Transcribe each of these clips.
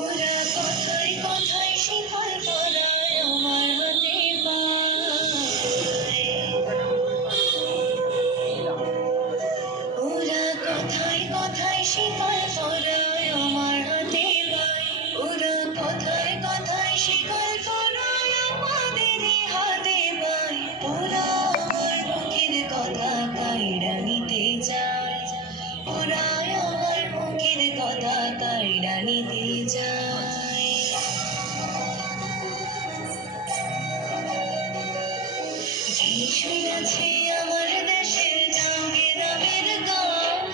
ওরা কথায় কথায় শিকল পরায় আমার হাতে পায়। ওরা কথায় কথায় শিকল পরায় আমার হাতে পায়। ওরা কথায় কথায় শিকল পরায় আমাদের হাতে পায়। ওরা আমার মুখের কথা কাইড়া নিতে চায়। ওরা আমার মুখের কথা কাইড়া নিতে চায়। যে শুনেছে আমার দেশের গাঁয়ে গ্রামের গান,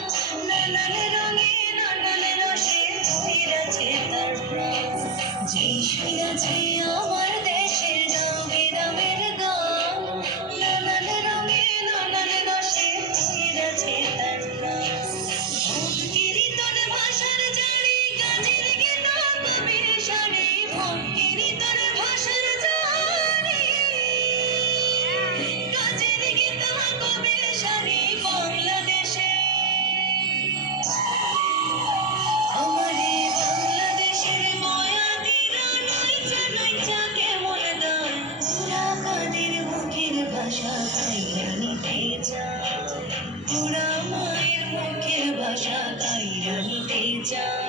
নানান রঙে নানান রসে ভইরাছে তার প্রাণ। যে শুনেছে আমার দেশের গাঁয়ে গ্রামের গান, নানান রঙে নানান রসে ভইরাছে তার প্রাণ। ভক্তিরই তোর ভাষার জারি, গানের গীতা কবির সারি, ভক্তিরই তোর ভাষার জারি, গানের গীতা কবির সারি বাংলাদেশে। আমারে বাংলাদেশের বয়াতিরা নাইচা নাইচা কেমন গায়। ওরা কাদের মুখের ভাষা কাইড়া নিতে চায়। ওরা মায়ের মুখের ভাষা কাইড়া নিতে চায়।